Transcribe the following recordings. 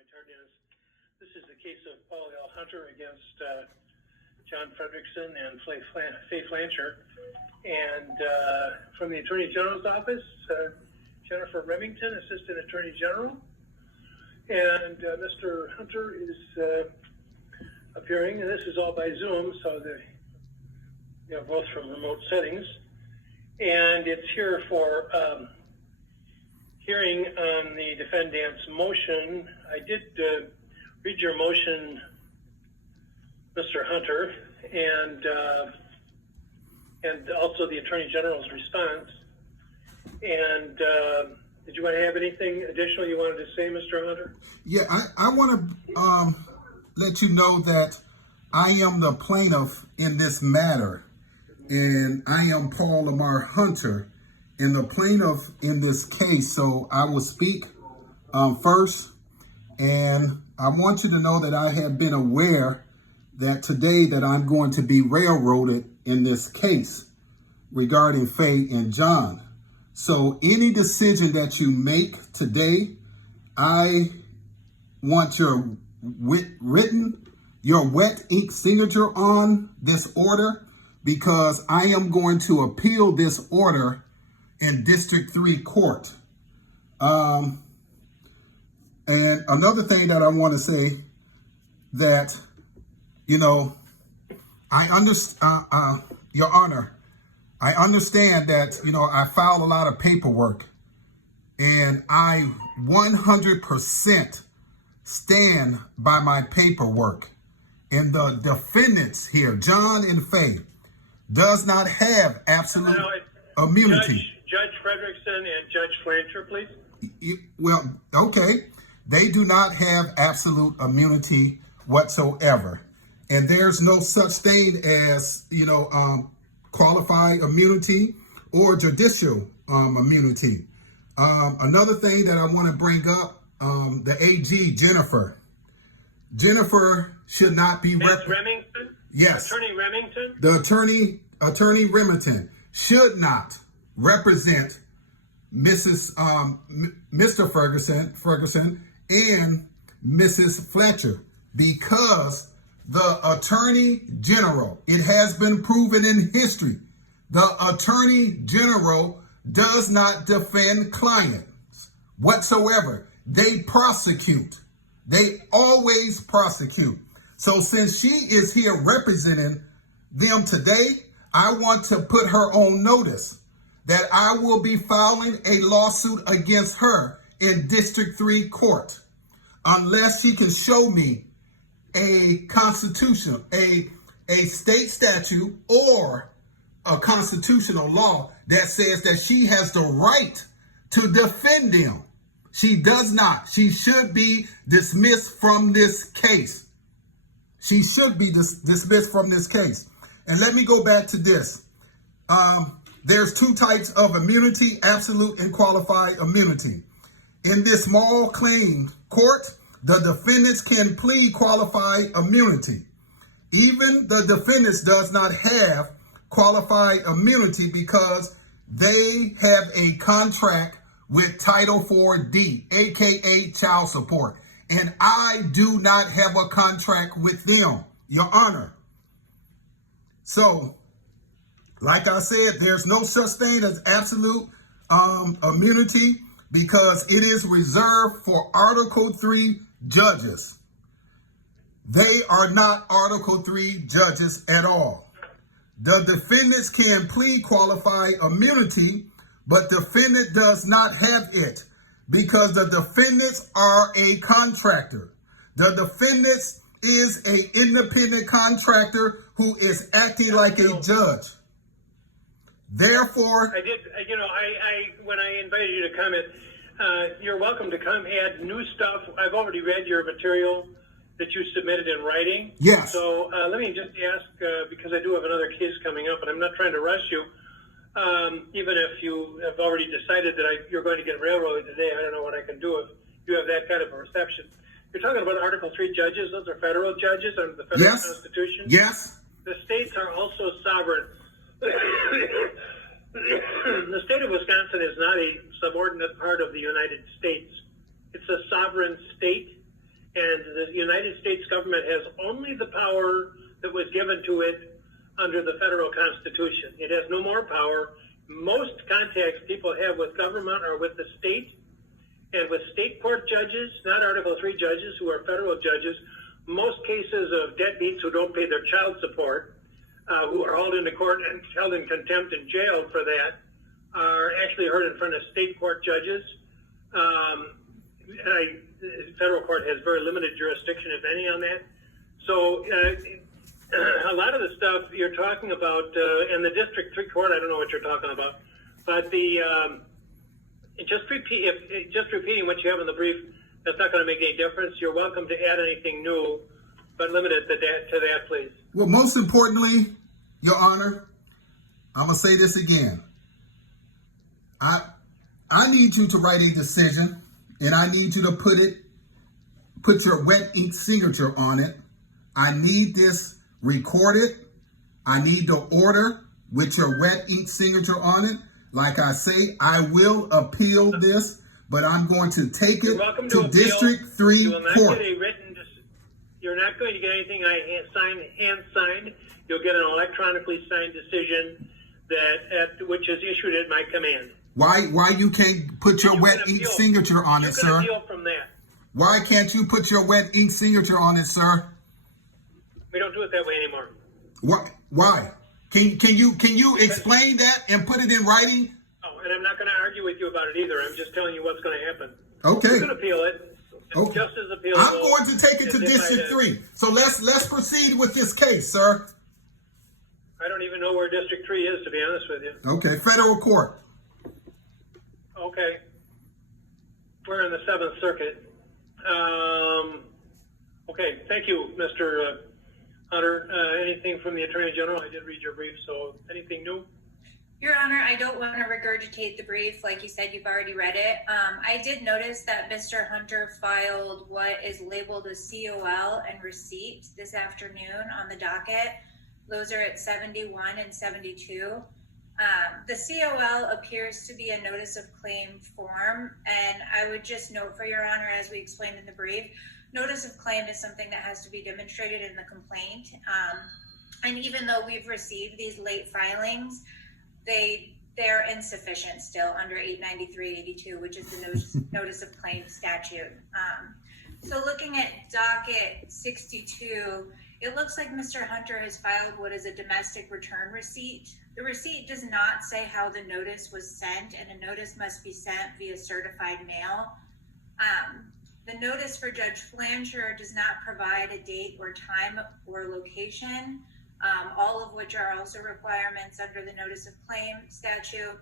my tardiness. This is the case of Paul L. Hunter against John Frederickson and Faye Flancher. And from the Attorney General's office, Jennifer Remington, Assistant Attorney General. And Mr. Hunter is appearing, and this is all by Zoom, so they're both from remote settings. And it's here for hearing on the defendant's motion. I did read your motion, Mr. Hunter, and also the Attorney General's response. And did you want to have anything additional you wanted to say, Mr. Hunter? Yeah, I want to let you know that I am the plaintiff in this matter, and I am Paul Lamar Hunter, and the plaintiff in this case. So I will speak first, and I want you to know that I have been aware that today that I'm going to be railroaded in this case regarding Faye and John. So any decision that you make today, I want your your wet ink signature on this order, because I am going to appeal this order in District 3 Court. And another thing that I want to say that, I understand, Your Honor, I understand that, I filed a lot of paperwork, and I 100% stand by my paperwork. And the defendants here, John and Faye, does not have absolute immunity. Judge Frederickson and Judge Flancher, please. Well, okay. They do not have absolute immunity whatsoever. And there's no such thing as, qualified immunity or judicial immunity. Another thing that I want to bring up, the AG, Jennifer should not be Remington? Yes. Attorney Remington? The attorney Remington should not represent Mr. Ferguson and Mrs. Fletcher, because the Attorney General, it has been proven in history, the Attorney General does not defend clients whatsoever. They prosecute. They always prosecute. So since she is here representing them today, I want to put her on notice that I will be filing a lawsuit against her in District 3 Court unless she can show me a constitution, a state statute or a constitutional law that says that she has the right to defend them. She does not. She should be dismissed from this case. She should be dismissed from this case. And let me go back to this. There's two types of immunity, absolute and qualified immunity. In this small claim court, the defendants can plead qualified immunity. Even the defendants does not have qualified immunity because they have a contract with Title 4D, aka child support. And I do not have a contract with them, Your Honor. So, like I said, there's no such thing as absolute immunity because it is reserved for Article 3 judges. They are not Article 3 judges at all. The defendants can plead qualified immunity, but defendant does not have it because the defendants are a contractor. The defendants is an independent contractor who is acting like a judge. Therefore, when I invited you to comment, you're welcome to come add new stuff. I've already read your material that you submitted in writing. Yes. So let me just ask, because I do have another case coming up, and I'm not trying to rush you. Even if you have already decided that you're going to get railroaded today, I don't know what I can do if you have that kind of a reception. You're talking about Article 3 judges. Those are federal judges under the federal Constitution. Yes. The states are also sovereign. The state of Wisconsin is not a subordinate part of the United States. It's a sovereign state, And the United States government has only the power that was given to it under the federal Constitution. It has no more power. Most contacts people have with government are with the state and with state court judges, not Article 3 judges who are federal judges. Most cases of deadbeats who don't pay their child support, who are hauled into court and held in contempt and jailed for that, are actually heard in front of state court judges. The federal court has very limited jurisdiction, if any, on that. So a lot of the stuff you're talking about, in the District 3 court, I don't know what you're talking about, but just repeating what you have in the brief, that's not going to make any difference. You're welcome to add anything new, but limit it to that, please. Well, most importantly, Your Honor, I'm going to say this again. I need you to write a decision, and I need you to put your wet ink signature on it. I need this recorded. I need the order with your wet ink signature on it. Like I say, I will appeal this, but I'm going to take it to District 3 court. You're not going to get anything hand signed. You'll get an electronically signed decision which is issued at my command. Why you can't put your wet ink signature on it, sir? Appeal from that. Why can't you put your wet ink signature on it, sir? We don't do it that way anymore. Why? Can you explain that and put it in writing? Oh, and I'm not going to argue with you about it either. I'm just telling you what's going to happen. Okay. You can appeal it. Okay. Just as appealable. I'm going to take it to District 3. So let's proceed with this case, sir. I don't even know where District 3 is, to be honest with you. Okay, federal court. Okay. We're in the 7th Circuit. Okay, thank you, Mr. Hunter. Anything from the Attorney General? I did read your brief, so anything new? Your Honor, I don't want to regurgitate the brief. Like you said, you've already read it. I did notice that Mr. Hunter filed what is labeled a COL and receipt this afternoon on the docket. Those are at 71 and 72. The COL appears to be a notice of claim form, and I would just note for Your Honor, as we explained in the brief, notice of claim is something that has to be demonstrated in the complaint. And even though we've received these late filings, they're insufficient still under 893-82, which is the notice of claim statute. So looking at docket 62, it looks like Mr. Hunter has filed what is a domestic return receipt. The receipt does not say how the notice was sent, and a notice must be sent via certified mail. The notice for Judge Flancher does not provide a date or time or location, all of which are also requirements under the notice of claim statute.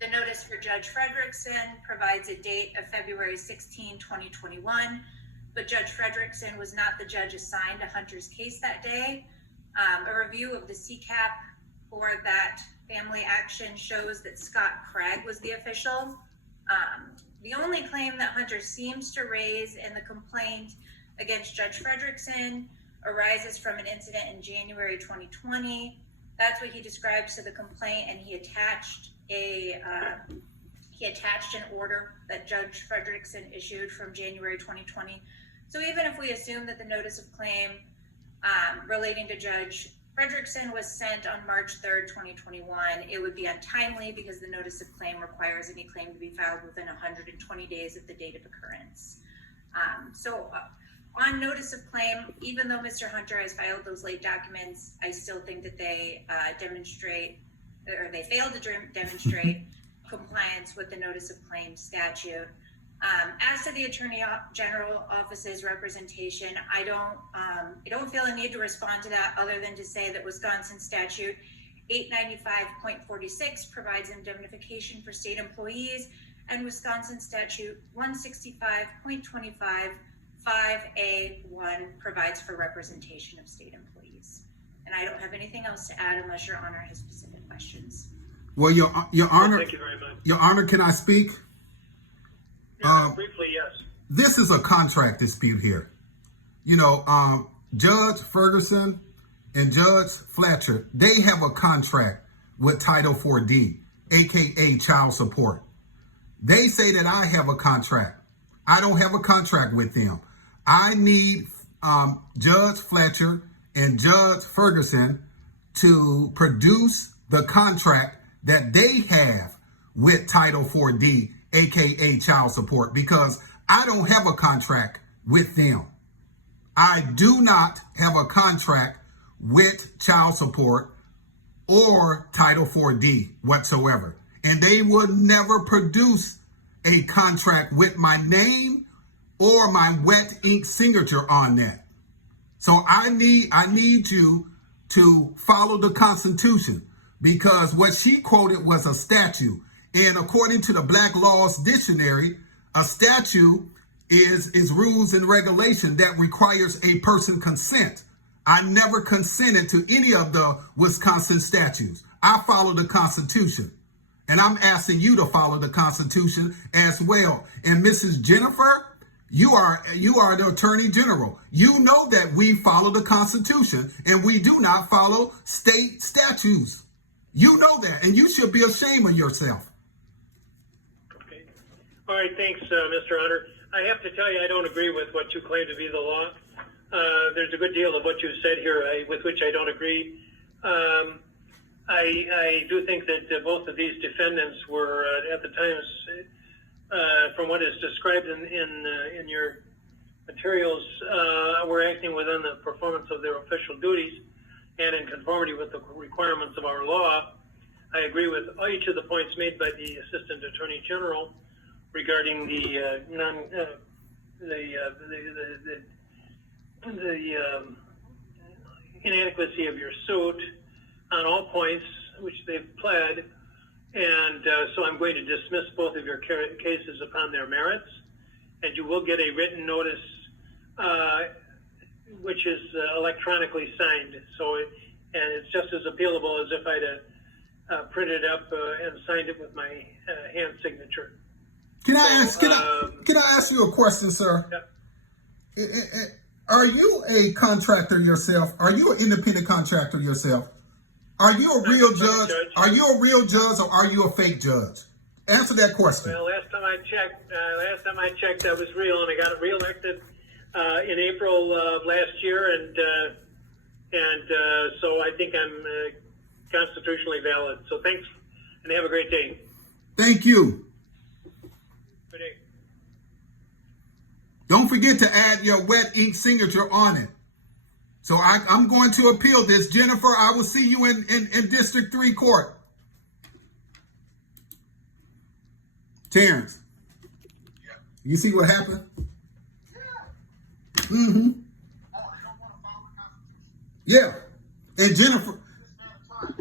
The notice for Judge Fredrickson provides a date of February 16, 2021, but Judge Fredrickson was not the judge assigned to Hunter's case that day. A review of the CCAP for that family action shows that Scott Craig was the official. The only claim that Hunter seems to raise in the complaint against Judge Fredrickson arises from an incident in January 2020. That's what he describes to the complaint, and he attached an order that Judge Fredrickson issued from January 2020. So even if we assume that the notice of claim relating to Judge Fredrickson was sent on March 3rd, 2021, it would be untimely because the notice of claim requires any claim to be filed within 120 days of the date of occurrence. On notice of claim, even though Mr. Hunter has filed those late documents, I still think that they failed to demonstrate compliance with the notice of claim statute. As to the Attorney General Office's representation, I don't feel a need to respond to that other than to say that Wisconsin statute 895.46 provides indemnification for state employees, and Wisconsin statute 165.25 5A1 provides for representation of state employees. And I don't have anything else to add unless Your Honor has specific questions. Well, Your Honor, thank you very much. Your Honor, can I speak? Briefly, yes. This is a contract dispute here. Judge Ferguson and Judge Fletcher, they have a contract with Title 4D, aka child support. They say that I have a contract. I don't have a contract with them. I need Judge Fletcher and Judge Ferguson to produce the contract that they have with Title 4D, aka child support, because I don't have a contract with them. I do not have a contract with child support or Title 4D whatsoever. And they would never produce a contract with my name or my wet ink signature on that. So I need you to follow the Constitution, because what she quoted was a statute. And according to the Black Laws Dictionary, a statute is rules and regulation that requires a person consent. I never consented to any of the Wisconsin statutes. I follow the Constitution. And I'm asking you to follow the Constitution as well. And Mrs. Jennifer, you are the Attorney General. You know that we follow the Constitution and we do not follow state statutes. You know that, and you should be ashamed of yourself. Okay. All right, thanks, Mr. Hunter. I have to tell you, I don't agree with what you claim to be the law. There's a good deal of what you said here with which I don't agree. I do think that both of these defendants were, at the times, from what is described in your materials, were acting within the performance of their official duties and in conformity with the requirements of our law. I agree with each of the points made by the Assistant Attorney General regarding the inadequacy of your suit on all points which they've pled, and so I'm going to dismiss both of your cases upon their merits, and you will get a written notice which is electronically signed, and it's just as appealable as if I'd printed up and signed it with my hand signature. Can I ask you a question, sir? Yeah. Are you a contractor yourself? Are you an independent contractor yourself? Are you a real judge? Are you a real judge, or are you a fake judge? Answer that question. Well, last time I checked, I was real, and I got reelected in April of last year, and so I think I'm constitutionally valid. So thanks, and have a great day. Thank you. Good day. Don't forget to add your wet ink signature on it. So I'm going to appeal this. Jennifer, I will see you in District 3 court. Terrence, you see what happened? Mm-hmm. Yeah. And Jennifer,